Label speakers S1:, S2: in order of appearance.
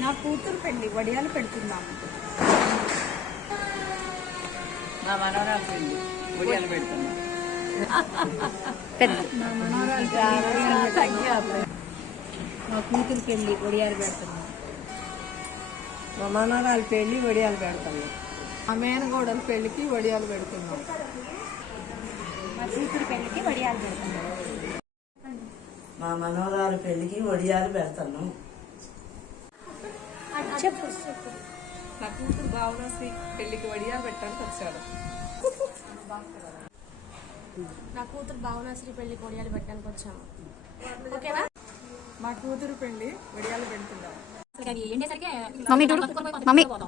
S1: నా కూతురు పెళ్ళి వడియాలు పెడుతున్నాము
S2: మా మనవరాలు పెళ్ళి ఉడియాలు పెడుతున్నాం.
S1: నా మనవరాలు మా కూతురు పెళ్ళి వడియాలు పెడుతున్నాం.
S3: మా మనవరాలు పెళ్ళి వడియాలు పెడతాము
S2: మా మేనగోడల పెళ్ళికి వడియాలు పెడుతున్నాం.
S1: మా కూతురు పెళ్ళికి వడియాలు పెడుతున్నాం.
S3: మా మనవరాలు పెళ్ళికి వడియాలు పెడతాను
S1: చెప్పు.
S2: నా కూతురు భావనశ్రీ పెళ్ళికి వడియాలు పెట్టడానికి వచ్చారు.
S4: నా కూతురు భావనాశ్రీ పెళ్ళి కొడియాలు పెట్టడానికి వచ్చాము. ఓకేనా?
S2: మా కూతురు పెళ్ళి వడియాలు పెడుతున్నాం
S5: మమ్మీ చూడు.